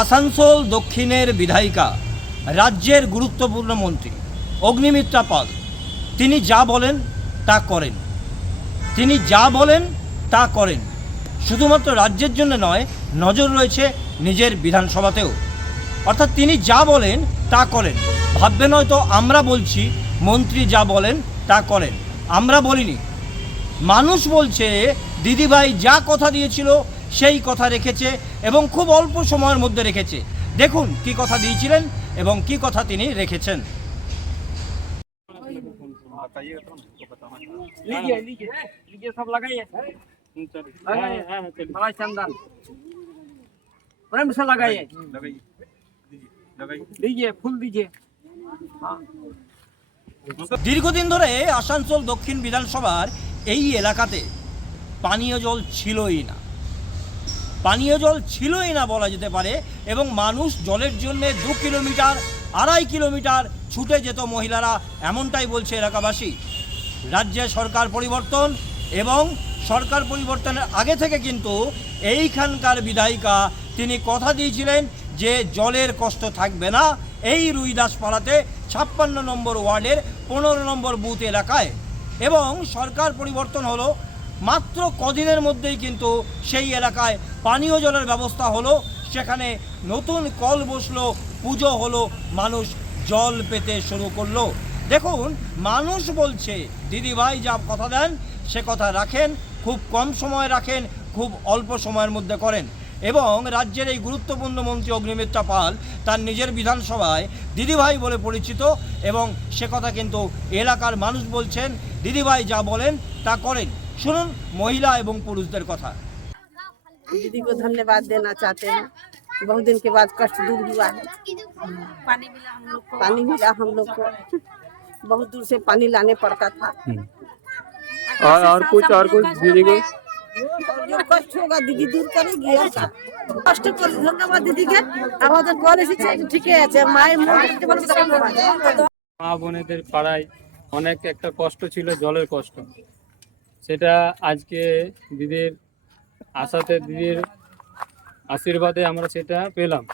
আসানসোল দক্ষিণের বিধায়িকা, রাজ্যের গুরুত্বপূর্ণ মন্ত্রী অগ্নিমিত্রা পাল, তিনি যা বলেন তা করেন। তিনি যা বলেন তা করেন। শুধুমাত্র রাজ্যের জন্য নয়, নজর রয়েছে নিজের বিধানসভাতেও। অর্থাৎ তিনি যা বলেন তা করেন। ভাববেন হয়তো আমরা বলছি মন্ত্রী যা বলেন তা করেন, আমরা বলিনি। মানুষ বলছে দিদিভাই যা কথা দিয়েছিল সেই কথা রেখেছে এবং খুব অল্প সময়ের মধ্যে রেখেছে। দেখুন কি কথা দিয়েছিলেন এবং কি কথা তিনি রেখেছেন। सब लगाइए चंदन प्रेम से लगाइए दीजिए फूल दीजिए। দীর্ঘদিন ধরে আসানসোল দক্ষিণ বিধানসভার এই এলাকাতে পানীয় জল ছিলই না, পানীয় জল ছিলই না বলা যেতে পারে। এবং মানুষ জলের জন্য 2 কিলোমিটার 2.5 কিলোমিটার ছুটে যেত মহিলারা, এমনটাই বলছে এলাকাবাসী। রাজ্যে সরকার পরিবর্তন এবং সরকার পরিবর্তনের আগে থেকে কিন্তু এইখানকার বিধায়িকা তিনি কথা দিয়েছিলেন যে জলের কষ্ট থাকবে না এই রুইদাসপাড়াতে 56 নম্বর ওয়ার্ডের 15 নম্বর বুথ এলাকায়। এবং সরকার পরিবর্তন হলো, মাত্র কদিনের মধ্যেই কিন্তু সেই এলাকায় পানীয় জলের ব্যবস্থা হলো, সেখানে নতুন কল বসলো, পুজো হলো, মানুষ জল পেতে শুরু করলো। দেখুন, মানুষ বলছে দিদিভাই যা কথা দেন সে কথা রাখেন, খুব কম সময় রাখেন, খুব অল্প সময়ের মধ্যে করেন। এবং রাজ্যের এই গুরুত্বপূর্ণ মন্ত্রী অগ্নিমিত্রা পাল তার নিজের বিধানসভায় দিদিভাই বলে পরিচিত এবং সে কথা কিন্তু এলাকার মানুষ বলছেন দিদিভাই যা বলেন তা করেন। শুনুন মহিলা এবং পুরুষদের কথা। दीदी को धन्यवाद देना चाहते हैं। बहुत दिन के बाद कष्ट दूर हुआ है। पानी मिला हम लोग को। बहुत दूर से पानी लाने पड़ता था। और कुछ दीदी को जो कष्ट होगा दीदी दूर करेगी। कष्ट कर धन्यवाद दीदी के। আমাদের ঘরে এসেছে ঠিকই আছে। মায়ের মন থেকে বলে ধন্যবাদ। মা বোনেদের পাড়ায় অনেক একটা কষ্ট ছিল, জলের কষ্ট। সেটা আজকে দিদির আশাতে, দিদির আশীর্বাদে আমরা সেটা পেলাম।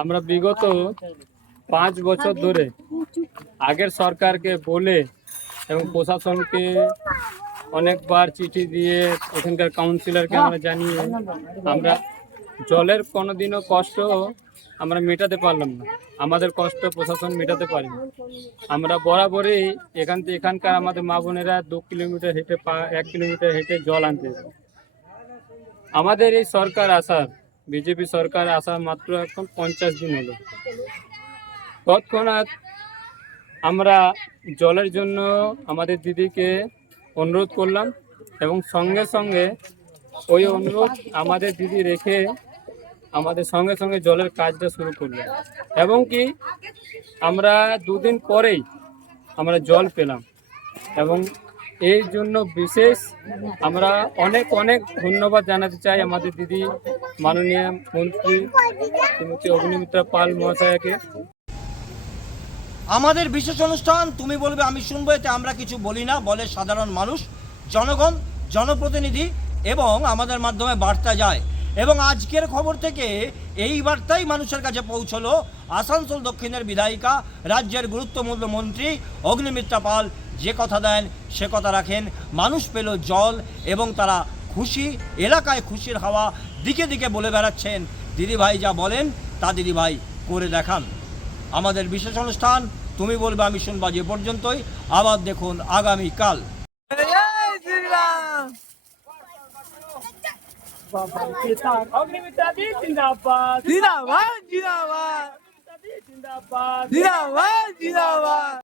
আমরা বিগত 5 বছর ধরে আগের সরকারকে বলে এবং প্রশাসনকে অনেকবার চিঠি দিয়ে এখানকার কাউন্সিলরকে আমরা জানিয়ে আমরা জলের কোনোদিনও কষ্ট আমরা মেটাতে পারলাম না। আমাদের কষ্ট প্রশাসন মেটাতে পারেনি। আমরা বরাবরই এখানকার আমাদের মা বোনেরা 2 কিলোমিটার হেঁটে 1 কিলোমিটার হেঁটে জল আনতে যেত। আমাদের এই সরকার আসার, বিজেপি সরকার আসার মাত্র এখন 50 দিন হলো। তৎক্ষণাৎ আমরা জলের জন্য আমাদের দিদিকে অনুরোধ করলাম এবং সঙ্গে সঙ্গে ওই অনুরোধ আমাদের দিদি রেখে আমাদের সঙ্গে সঙ্গে জলের কাজটা শুরু করলাম। এবং কি আমরা 2 দিন পরেই আমরা জল পেলাম। এবং এই জন্য বিশেষ আমরা অনেক অনেক ধন্যবাদ জানাতে চাই আমাদের দিদি মাননীয় মন্ত্রী শ্রীমতী অগ্নিমিত্রা পাল মহাশয়াকে। আমাদের বিশেষ অনুষ্ঠান তুমি বলবে আমি শুনবো, এতে আমরা কিছু বলি না, বলে সাধারণ মানুষ, জনগণ, জনপ্রতিনিধি এবং আমাদের মাধ্যমে বার্তা যায়। এবং আজকের খবর থেকে এই বার্তাই মানুষের কাছে পৌঁছলো। আসানসোল দক্ষিণের বিধায়িকা, রাজ্যের গুরুত্বপূর্ণ মন্ত্রী অগ্নিমিত্রা পাল যে কথা দেন সে কথা রাখেন। মানুষ পেল জল এবং তারা খুশি, এলাকায় খুশির হাওয়া দিকে দিকে বলে বেড়াচ্ছেন দিদিভাই যা বলেন তা দিদিভাই করে দেখান। আমাদের বিশেষ অনুষ্ঠান তুমি বলবে আমি শুনবো যে পর্যন্তই। আবার দেখুন আগামীকাল। অগ্নিমিত্রা দি জিন্দাবাদ, জিন্দাবাদ জিন্দাবাদ জিন্দাবাদ জিন্দাবাদ।